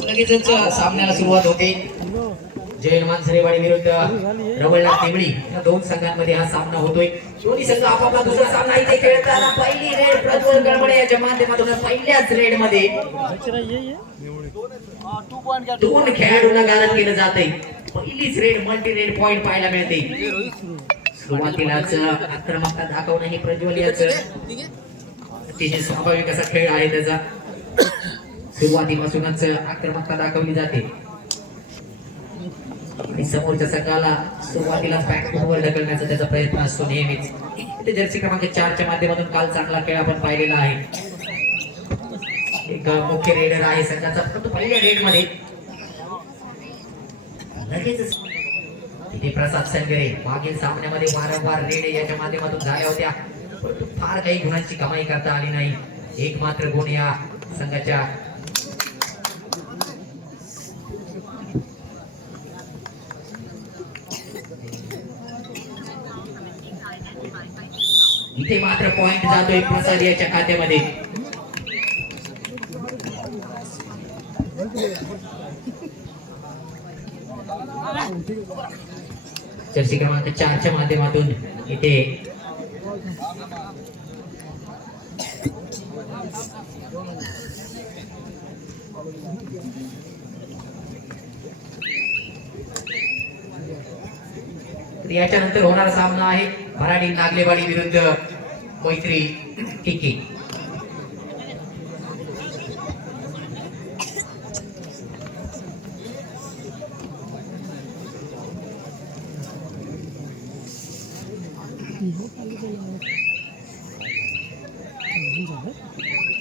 लगेचच सामन्याला सुरुवात होते. जैन मानसरेवाडी विरुद्ध रवळनाथ तेवळी या दोन संघांमध्ये हा सामना होतोय. दोन्ही संघ आपापला दुसरा सामना इथे खेळताना पहिली रेड प्रज्वल गडबडे याच्या माध्यमातून पहिल्याच रेडमध्ये दोन खेळाडूंना गारद केलं जाते पहिलीच रेड मल्टी रेड पॉइंट पाहायला मिळते. सुरुवातीलाच आक्रमकता दाखवणं हे प्रज्वल याच. अतिशय स्वाभाविक असा खेळ आहे त्याचा. सुरुवातीपासूनच आक्रमकता दाखवली जाते. आणि समोरच्या संघाला सुरुवातीला बॅकफुटवर ढकलण्याचा त्याचा प्रयत्न असतो नेहमीच. इथे जर्सी क्रमांक चारच्या माध्यमातून काल चांगला खेळ आपण पाहिलेला आहे. एक मुख्य रेडर आहे संघाचा. परंतु पहिल्या रेडमध्ये लगेच तिथे प्रसाद संगरे मागील सामन्यामध्ये वारंवार रेड याच्या माध्यमातून झाल्या होत्या. परंतु फार काही गुणांची कमाई करता आली नाही. एक मात्र गुण या संघाच्या इथे मात्र पॉइंट जातोय प्रसाद याच्या खात्यामध्ये. जर्सी क्रमांक चारच्या माध्यमातून इथे याच्यानंतर होणारा सामना आहे. भराडी नागलेवाडी विरुद्ध मैत्री टिके.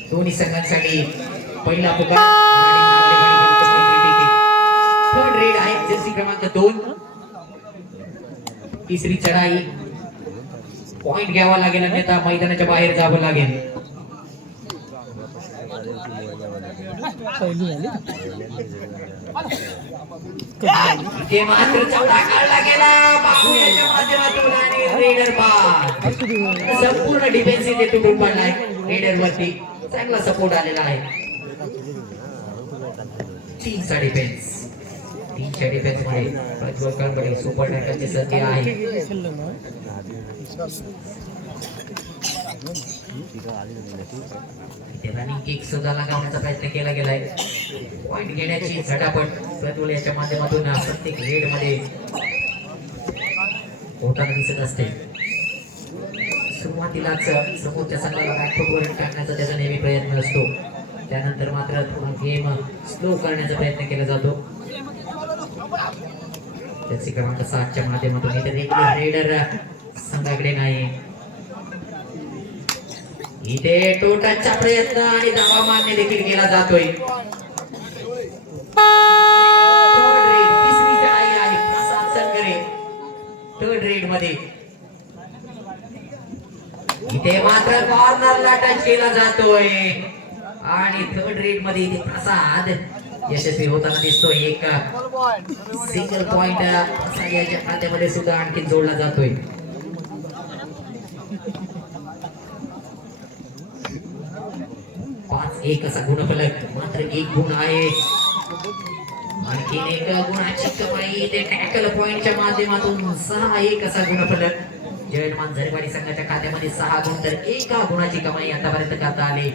दोन्ही संघांसाठी पहिला पुकार. थर्ड रेड आहे. जर्सी क्रमांक दोन. तिसरी चढाई. पॉइंट घ्यावा लागेल अन्यथा मैदानाच्या बाहेर जावं लागेल. ते मात्र चौदा काढला गेला. बापू याच्या माध्यमातून आणि रेडर बा. संपूर्ण डिफेन्स इथे तुटून पडलाय. रेडर वरती चांगला सपोर्ट आलेला आहे. तीनचा डिफेन्स तीनच्या डिफेन्समध्ये. प्रज्वल सुपर टँकरची संधी आहे. रनिंग किक सुद्धा लगावण्याचा प्रयत्न केला गेलाय. पॉइंट घेण्याची झटापट प्रज्वल याच्या माध्यमातून प्रत्येक रेडमध्ये होताना दिसत असते. सुरुवातीलाच समोरच्या संघाला बॅकफुटवर टाकण्याचा त्याचा नेहमी प्रयत्न असतो. त्यानंतर मात्र थोडा गेम स्लो करण्याचा प्रयत्न केला जातो. त्याचे क्रमांक सातच्या माध्यमातून इथे देखील रेडर संघाकडे नाही. इथे टोटाचा प्रयत्न आणि दावा मान्य देखील केला जातोय. थर्ड रेडमध्ये. इथे मात्र कॉर्नरला टच केला जातोय. आणि थर्ड रेडमध्ये इथे प्रसाद यशस्वी होताना दिसतोय एक सिंगल पॉइंट याच्या खात्यामध्ये सुद्धा आणखी जोडला जातोय. पाच एक असा गुणफलक. मात्र एक गुण आहे. आणखीन एक गुणाची कमाई. ते टॅकल पॉइंटच्या माध्यमातून सहा एक असा गुणफलक. जयमान झरवाडी संघाच्या खात्यामध्ये सहा गुण. तर एका गुणाची कमाई आतापर्यंत करता आले.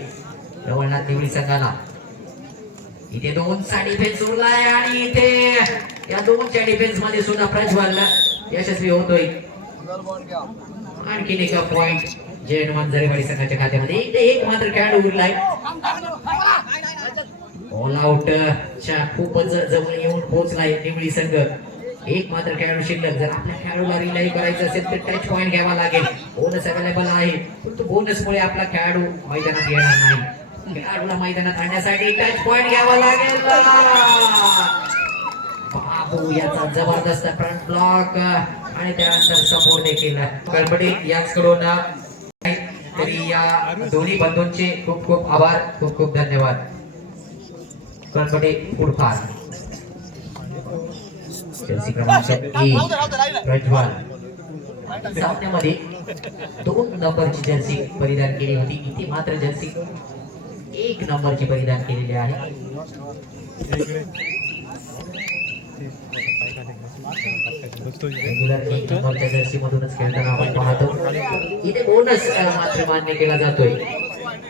रवळनाथ देवळी संघाला. इथे दोन चा डिफेन्स उरलाय आणि इथे या दोनच्या डिफेन्समध्ये सुद्धा प्रज्वल यशस्वी होतोय. आणखीन एका पॉइंट जय मांजरेवाडी झरेवाडी संघाच्या खात्यामध्ये. इथे एक मात्र खेळाडू उरलाय. ऑल आउट च्या खूपच जवळ येऊन पोहोचलाय निवळी संघ. एक मात्र खेळाडू शिल्लक. जर आपल्या खेळाडूला रिलाईव्ह करायचं असेल तर टच पॉईंट घ्यावा लागेल. बोनस अवेलेबल आहे. परंतु बोनस मुळे आपला खेळाडू मैदानात येणार नाही. खेळाडूला मैदानात आणण्यासाठी टच पॉइंट घ्यावा लागेल. बाबू याचा जबरदस्त फ्रंट ब्लॉक आणि त्यानंतर सपोर्ट देखील. गडबडी याचकडून तरी या दोन्ही बंधूंचे खूप खूप आभार खूप खूप धन्यवाद. गणपती पुढफार सामन्यामध्ये दोन नंबरची जर्सी परिधान केली होती. इथे मात्र जर्सी एक नंबरची बलिदान केलेली आहे. जर्सी मधूनच खेळताना आपण पाहतो. इथे बोनस मात्र मान्य केला जातोय.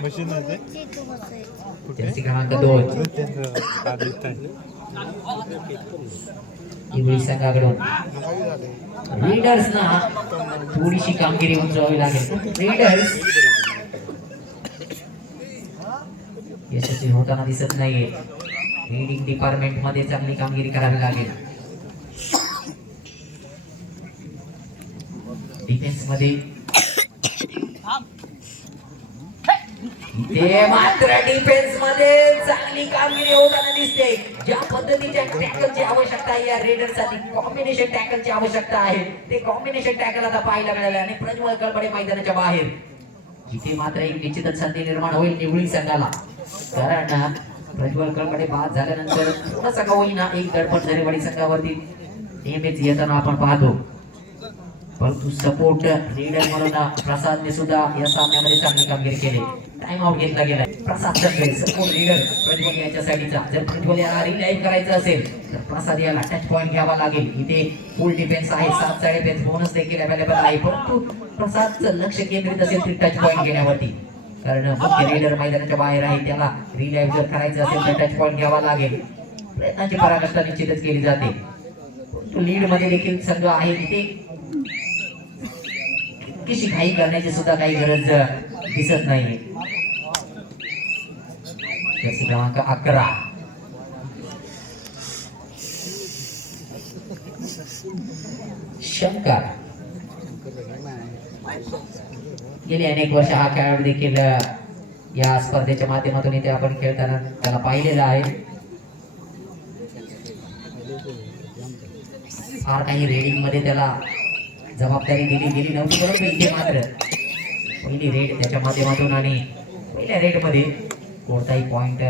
आहे जर्सी क्रमांक दोन. इंग्लिश संघाकडून थोडीशी कामगिरी उंचवावी लागेल. रिडर्स यशस्वी होताना दिसत नाहीये. रिडिंग डिपार्टमेंटमध्ये चांगली कामगिरी करावी लागेल. डिफेन्समध्ये. ते मात्र डिफेन्समध्ये चांगली कामगिरी होताना दिसते. ज्या पद्धतीच्या टॅकलची आवश्यकता आहे या रेडरसाठी कॉम्बिनेशन टॅकलची आवश्यकता आहे. ते कॉम्बिनेशन टॅकल आता पाहायला मिळालं आणि प्रज्वल कळपडे मैदानाच्या बाहेर. इथे मात्र एक निश्चितच संधी निर्माण होईल निवडी संघाला. कारण प्रज्वल कळकडे बाद झाल्यानंतर थोडासा का होईना एक दडपण झरेवाडी संघावरती. नेहमीच येताना आपण पाहतो. परंतु सपोर्ट लीडर म्हणून प्रसादने सुद्धा या सामन्यामध्ये चांगली कामगिरी केली. टाइम आउट घेतला गेलाय. प्रसाद सगळे सपोर्ट लीडर प्रज्वल याच्यासाठीचा जर प्रज्वल याला रिलाईव्ह करायचं असेल तर प्रसाद याला टच पॉईंट घ्यावा लागेल. इथे फुल डिफेन्स आहे. सात साडे डिफेन्स बोनस देखील अवेलेबल आहे. परंतु प्रसादचं लक्ष केंद्रित असेल ते टच पॉईंट घेण्यावरती. कारण मुख्य रीडर मैदानाच्या बाहेर आहे त्याला रिलाईव्ह जर करायचं असेल तर टच पॉईंट घ्यावा लागेल. प्रयत्नांची पराकाष्ठा निश्चितच केली जाते. लीडमध्ये देखील संघ आहे तिथे किशी घाई करण्याची सुद्धा काही गरज दिसत नाही. जर्सी क्रमांक अकरा. शंकर. गेली अनेक वर्ष हा खेळाडू देखील या स्पर्धेच्या माध्यमातून इथे आपण खेळताना त्याला पाहिलेलं आहे. फार काही रेडिंगमध्ये त्याला जबाबदारी दिली गेली नव्हती परंतु इथे मात्र पहिली रेड त्याच्या माध्यमातून आणि पहिल्या रेडमध्ये कोणताही पॉइंट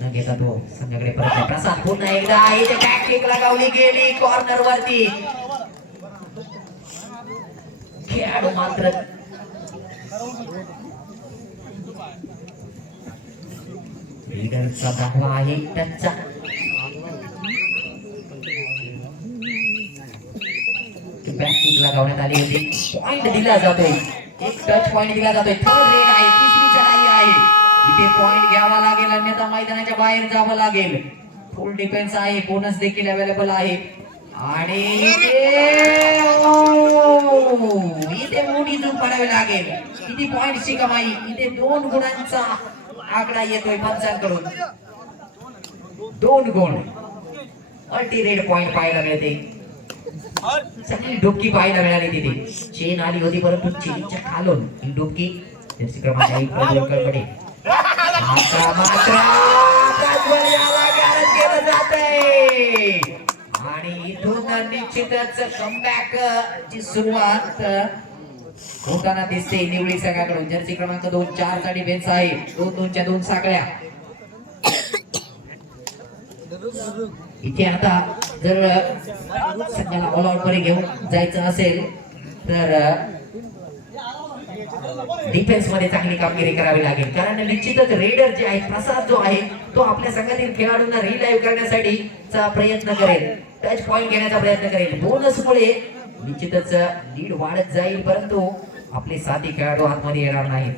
न घेता तो संघाकडे परत प्रसाद पुन्हा एकदा इथे बॅक लगावली गेली कॉर्नर वरती. खेळाडू मात्र लीडरचा दाखला आहे टचचा लगावण्यात आली होती पॉइंट दिला जातोय एक टच पॉइंट दिला जातोय थर्ड रेड आहे तिसरी आहे इथे पॉइंट घ्यावा लागेल अन्यथा मैदानाच्या बाहेर जावं लागेल. फुल डिफेन्स आहे बोनस देखील अवेलेबल आहे. आणि इथे इथे मोठी चूक पडावी लागेल. किती पॉइंटची कमाई? इथे दोन गुणांचा आकडा येतोय पंचांकडून. दोन गुण. अल्टी रेड पॉइंट पाहायला मिळते. सगळी डोकी पाहायला मिळाली तिथे. चेन आली होती परंतु चेनच्या खालून. ही डोकी जर्सी क्रमांक एक प्रज्वल कळपडे मात्र केलं जातंय. आणि इथून निश्चितच कमबॅक ची सुरुवात होताना दिसते. निवडी संघाकडून जर्सी क्रमांक दोन चार चा डिफेन्स आहे दोन दोनच्या दोन साखळ्या. इथे आता जर संघाला ऑल आउटमध्ये घेऊन जायचं असेल तर डिफेन्समध्ये चांगली कामगिरी करावी लागेल. कारण निश्चितच रेडर जे आहे प्रसाद जो आहे तो आपल्या संघातील खेळाडूंना रिलाईव्ह करण्यासाठी चा प्रयत्न करेल. टच पॉइंट घेण्याचा प्रयत्न करेल. बोनस मुळे निश्चितच लीड वाढत जाईल परंतु आपले साथी खेळाडू आतमध्ये येणार नाहीत.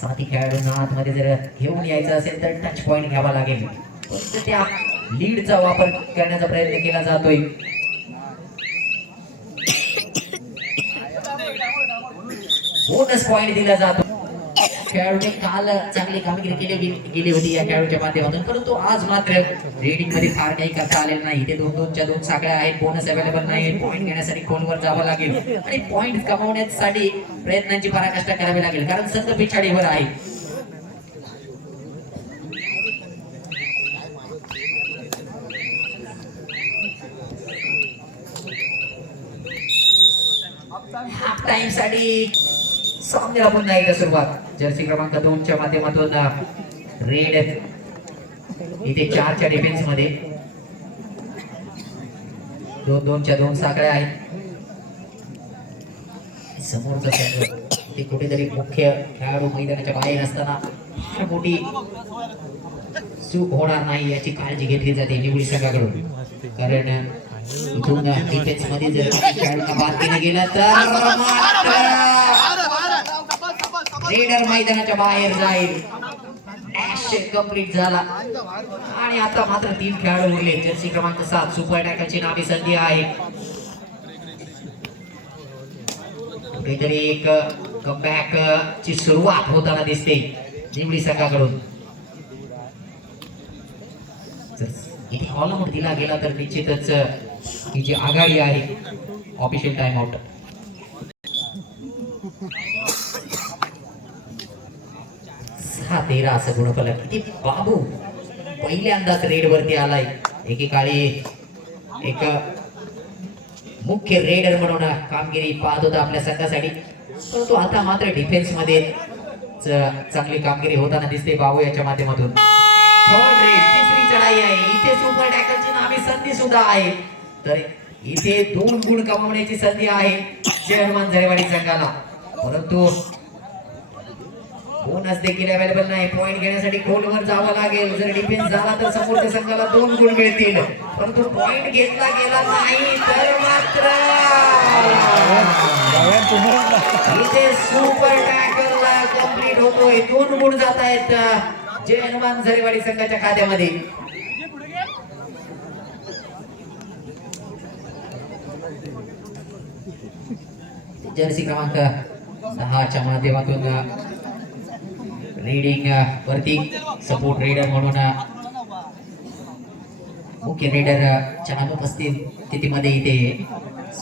साथी खेळाडूंना आतमध्ये जर घेऊन यायचं असेल तर टच पॉइंट घ्यावा लागेल. फक्त त्या लीडचा वापर करण्याचा प्रयत्न केला जातोय. बोनस पॉइंट दिला जातो. खेळाडूने काल चांगली कामगिरी केली गेली होती या खेळाडूच्या माध्यमातून. परंतु आज मात्र रेडिंगमध्ये फार काही करता आलेलं नाही. ते दोन दोनच्या दोन साखळ्या आहेत बोनस अवेलेबल नाही पॉईंट घेण्यासाठी फोनवर जावं लागेल? आणि पॉईंट कमावण्यासाठी प्रयत्नांची पराकाष्ठा करावी लागेल कारण संघ पिछाडीवर आहे. हाफ टाइमसाठी सामन्याला पुन्हा एकदा सुरुवात? जर्सी क्रमांक दोनच्या माध्यमातून रेड इथे चारच्या डिफेन्समध्ये. दोन दोनच्या दोन साखळ्या आहेत. समोरचा संघ ते कुठेतरी मुख्य खेळाडू मैदानाच्या बाहेर असताना फार मोठी चूक होणार नाही याची काळजी घेतली जाते निवडी संघाकडून. कारण इथून डिफेन्समध्ये जर खेळाडूंना बाद केलं गेलं तर रेडर मैदानाच्या बाहेर जाईल. डॅश कंप्लीट झाला. आणि आता मात्र तीन खेळाडू उरले. जर्सी क्रमांक सात सुपर टॅकलची नावी संधी आहे. कुठेतरी एक कमबॅक ची सुरुवात होताना दिसते निवडी संघाकडून. इथे ऑलआउट दिला गेला तर निश्चितच ही जी आघाडी आहे ऑफिशियल टाइम आउट सहा तेरा असं गुणफलक किती बाबू. पहिल्यांदाच रेड वरती आलाय. एकेकाळी एक मुख्य रेडर म्हणून कामगिरी पाहत होता आपल्या संघासाठी. परंतु आता मात्र डिफेन्समध्ये चांगली कामगिरी होताना दिसते बाबू याच्या माध्यमातून. तिसरी चढाई आहे. इथे सुपर टॅकलची नामी संधी सुद्धा आहे. तर इथे दोन गुण कमावण्याची संधी आहे जर्मन जयवाडी संघाला. परंतु बोनस देखील अवेलेबल नाही. पॉईंट घेण्यासाठी खोलवर जावं लागेल. जर डिफेन्स झाला तर समोरच्या संघाला दोन गुण मिळतील. परंतु पॉईंट घेतला गेला नाही तर मात्र इथे सुपर टॅकलला कंप्लीट होतोय. दोन गुण जात आहेत जय हनुमान झरेवाडी संघाच्या खात्यामध्ये. जर्सी क्रमांक दहाच्या माध्यमातून रीडिंग वरती सपोर्ट रेडर म्हणून uh, मुख्य रेडर छान उपस्थित स्थितीमध्ये इथे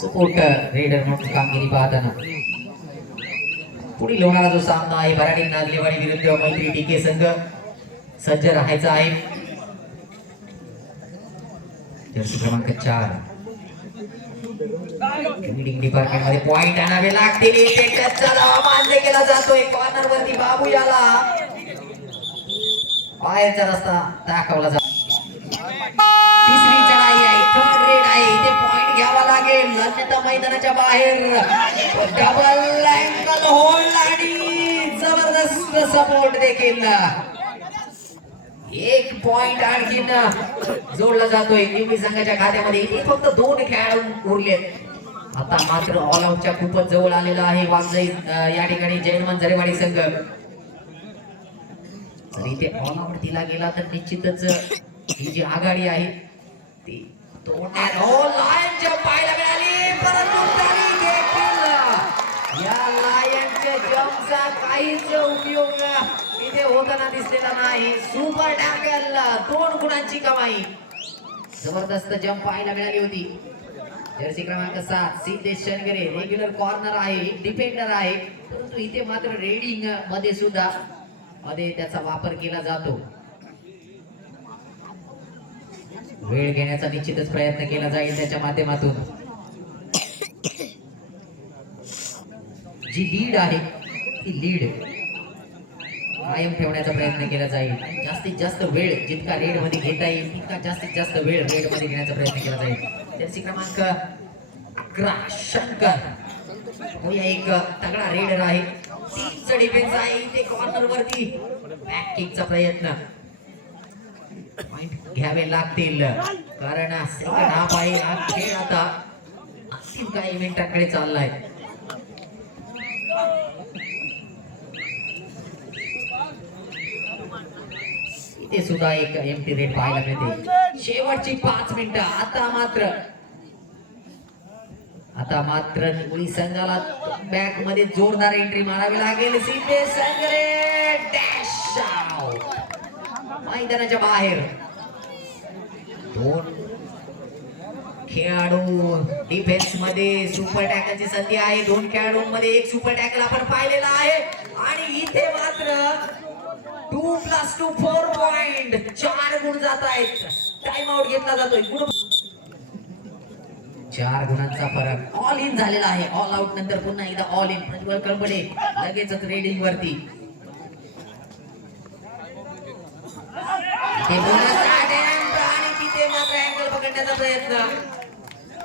सपोर्ट रेडर uh, म्हणून कामगिरी पाहताना. पुढील होणारा जो सामना आहे भराडी नागलेवाडी विरुद्ध मैत्री टीके संघ सज्ज राहायचा आहे. जर्सी क्रमांक चार. फिल्डिंग डिपार्टमेंटमध्ये पॉइंट आणावे लागतील इथे मान्य केला जातोय कॉर्नर वरती बाबू याला बाहेरचा रस्ता दाखवला जातो तिसरी चढाई आहे थर्ड रेड आहे इथे पॉइंट घ्यावा लागेल अन्यथा मैदानाच्या बाहेर डबल अँगल होल्ड आणि जबरदस्त सपोर्ट देखील एक पॉइंट आणखीन जोडला जातोय. निवडी संघाच्या खात्यामध्ये. इथे फक्त दोन खेळाडू उरले आता मात्र ऑल आउटच्या खूपच जवळ आलेला आहे वागजाई या ठिकाणी जैन मंजरेवाडी संघ. तर इथे ऑल आउट दिला गेला तर निश्चितच ही जी आघाडी आहे ती तोडण्यात हो लायनच्या पाहायला मिळाली. परंतु तरी देखील या लायनच्या जम्पचा काहीच उपयोग इथे होताना दिसलेला नाही. सुपर टॅकल दोन गुणांची कमाई. जबरदस्त जम्प पाहायला मिळाली होती. जर्सी क्रमांक सात सिद्धेश शनगरे रेग्युलर कॉर्नर आहे डिफेंडर आहे. परंतु इथे मात्र रेडिंगमध्ये सुद्धा मध्ये त्याचा वापर केला जातो. वेळ घेण्याचा निश्चितच प्रयत्न केला जाईल त्याच्या माध्यमातून. जी लीड आहे ती लीड कायम ठेवण्याचा प्रयत्न केला जाईल. जास्तीत जास्त वेळ जितका रेडमध्ये घेता येईल तितका जास्तीत जास्त वेळ रेडमध्ये घेण्याचा प्रयत्न केला जाईल. जर्सी क्रमांक अकरा शंकर. हो एक तगडा रेडर आहे. तीनचा डिफेन्स आहे. इथे कॉर्नर वरती. बॅक किकचा प्रयत्न. पॉइंट घ्यावे लागतील. कारण सेकंड हाफ आहे. हा खेळ आता अंतिम काही मिनिटांकडे चाललाय. इथे सुद्धा एक एमटी रेट पाहायला मिळते. शेवटची पाच मिनिटं. आता मात्र आता मात्र निवडी संघाला बॅकमध्ये जोरदार एंट्री मारावी लागेल. सिद्धे संगरे डॅश मैदानाच्या बाहेर. दोन. खेळाडू डिफेन्समध्ये सुपर टॅकलची संधी आहे. दोन खेळाडूंमध्ये एक सुपर टॅकल आपण पाहिलेला आहे. आणि इथे मात्र two plus two four point चार गुण जात आहेत. टाइम आउट घेतला जातोय. गुड चार गुणांचा फरक. ऑल इन झालेला आहे. ऑल आउट नंतर पुन्हा एकदा ऑल इन प्रतिभा कळंबडे लगेचच रेडिंग वरती. ते bonus attempt आणि तिथे मात्र अँगल पकडण्याचा प्रयत्न.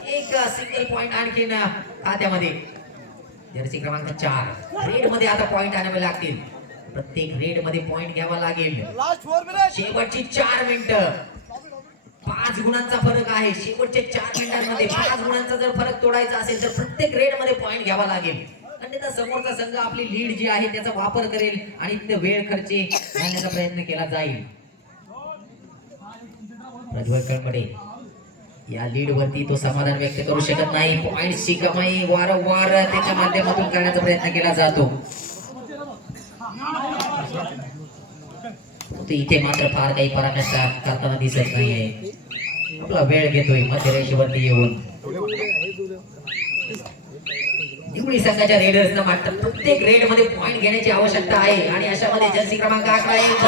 एक सिंगल पॉइंट आणखीन खात्यामध्ये. जर्सी क्रमांक चार. रेडमध्ये आता पॉइंट आणावे लागतील. प्रत्येक रेडमध्ये पॉइंट घ्यावा लागेल. शेवटची चार मिनिटं. पाच गुणांचा फरक आहे. शेवटचे चार मिनिटांमध्ये पाच गुणांचा जर फरक तोडायचा असेल तर प्रत्येक रेडमध्ये पॉईंट घ्यावा लागेल. अन्यथा समोरचा संघ आपली लीड जी आहे त्याचा वापर करेल आणि ते वेळ खर्चे घालण्याचा प्रयत्न केला जाईल. प्रज्वल कळमडे या लीड वरती तो समाधान व्यक्त करू शकत नाही. पॉइंटची कमाई वारंवार त्याच्या माध्यमातून करण्याचा प्रयत्न केला जातो. इथे मात्र फार काही पराकाष्ठा करताना दिसत नाहीये. आपला वेळ घेतोय मध्यरेषेवरती येऊन. निवडी संघाच्या रेडर्सना मात्र प्रत्येक रेडमध्ये पॉइंट घेण्याची आवश्यकता आहे. आणि अशा मध्ये जर्सी क्रमांक अकरा एक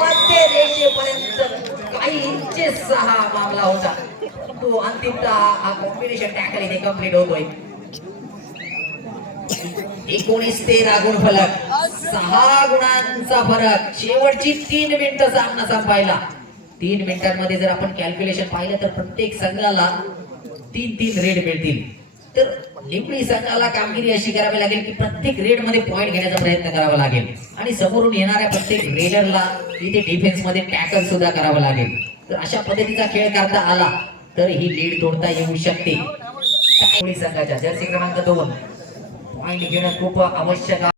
मध्य रेषेपर्यंत काही इंचेस हा मामला होता. तो अंतिमतः हा कॉम्बिनेशन टॅकल इथे कंप्लीट होतोय. एकोणीस तेरा गुण फलक. सहा गुणांचा फरक. शेवटची तीन मिनिटं सामना संपायला. तीन मिनिटांमध्ये जर आपण कॅल्क्युलेशन पाहिलं तर प्रत्येक संघाला तीन तीन रेड मिळतील. तर लिंबडी संघाला कामगिरी अशी करावी लागेल की प्रत्येक रेडमध्ये पॉईंट घेण्याचा प्रयत्न करावा लागेल. आणि समोरून येणाऱ्या प्रत्येक रेडरला इथे डिफेन्समध्ये टॅकल सुद्धा करावं लागेल. तर अशा पद्धतीचा खेळ करता आला तर ही लीड तोडता येऊ शकते. संघाच्या जर्सी क्रमांक दोन. पॉईंट घेणं खूप आवश्यक आहे.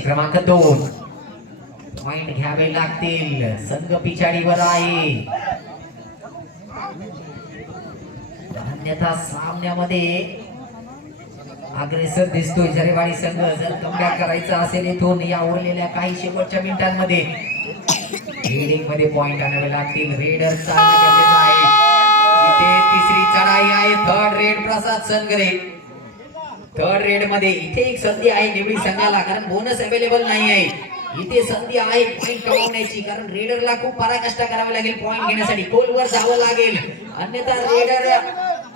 क्रमांक दोन. पॉइंट घ्यावे लागतील. संघ पिछाडीवर आहे. अन्यथा सामन्यामध्ये अग्रेसर दिसतोय जरेवाडी संघ. जर कमबॅक करायचा असेल इथून या उरलेल्या काही शेवटच्या मिनिटांमध्ये. रेडिंगमध्ये पॉइंट आणावे लागतील. रेडर चालणे गरजेचं आहे. श्री चढाई आहे. Third raid Prasad Sangare third रेडमध्ये इथे एक संधी आहे निवडी संघाला कारण बोनस अवेलेबल नाही आहे. इथे संधी आहे पॉइंट कमावण्याची कारण रेडरला खूप पराकष्ट करावी लागेल पॉइंट घेण्यासाठी. गोलवर जावं लागेल. अन्यथा रेडर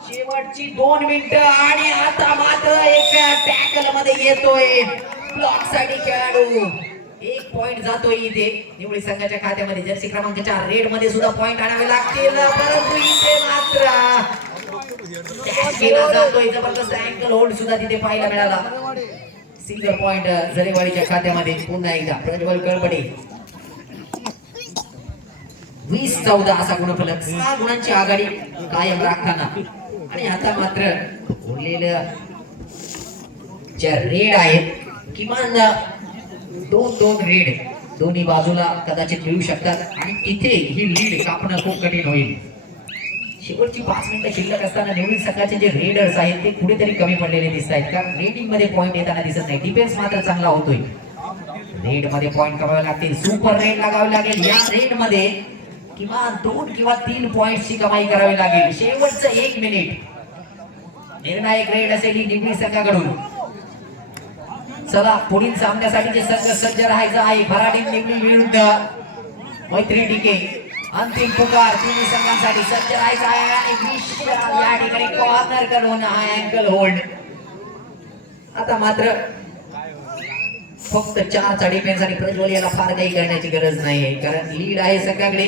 शेवटची दोन मिनिट आणि आता मात्र एक टॅकलमध्ये येतोय. ब्लॉकसाठी खेळाडू. पॉइंट जातोय इथे. निवळी संघाच्या खात्यामध्ये जर्सी क्रमांक चार रेडमध्ये सुद्धा पॉइंट आणावे लागतील. परंतु इथे मात्र जातोय. जबरदस्त अँकल होल्ड सुद्धा तिथे पाहायला मिळाला. सिंगल पॉइंट जरेवाडीच्या खात्यामध्ये पुन्हा एकदा प्रज्वल कळपडे. वीस चौदा असा गुणफलक. सहा गुणांची आघाडी कायम राखताना. आणि आता मात्र उरलेल्या ज्या रेड आहेत किमान दोन दोन रेड. दोन्ही बाजूला कदाचित मिळू शकतात. आणि तिथे ही लीड कापणं खूप कठीण होईल. शेवटची पाच मिनिटं शिल्लक असताना निवडून संघाचे जे रेडर्स आहेत ते कुठेतरी कमी पडलेले दिसत आहेत. कारण रेडिंगमध्ये पॉईंट येताना दिसत नाही. डिफेन्स मात्र चांगला होतोय. रेडमध्ये पॉईंट कमावे लागतील. सुपर रेड लागावे लागेल. या रेडमध्ये किंवा दोन किंवा तीन पॉइंटची कमाई करावी लागेल. शेवटचं एक मिनिट निर्णायक रेड असेल ही निवडी संघाकडून. चला पुढील सामन्यासाठी संघ सज्ज राहायचं आहे फराडी निवडी विरुद्ध मैत्री टिके. अंतिम पुकार तिन्ही संघांसाठी सज्ज राहायचं आहे आणि विश्व या ठिकाणी कॉर्नर करून हा अँकल होल्ड आता मात्र फक्त चारचा डिफेन्स आणि प्रज्वल याला फार काही करण्याची गरज नाही कारण लीड आहे संघाकडे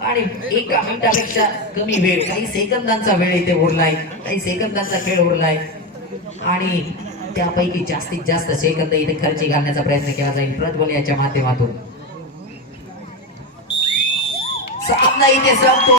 आणि एका मिनिटापेक्षा कमी वेळ काही सेकंदांचा वेळ इथे उरलाय. काही सेकंदांचा खेळ उरलाय. आणि त्यापैकी जास्तीत जास्त सेकंद इथे खर्ची घालण्याचा प्रयत्न केला जाईल. प्रज्वल याच्या माध्यमातून. सामना इथे संपतो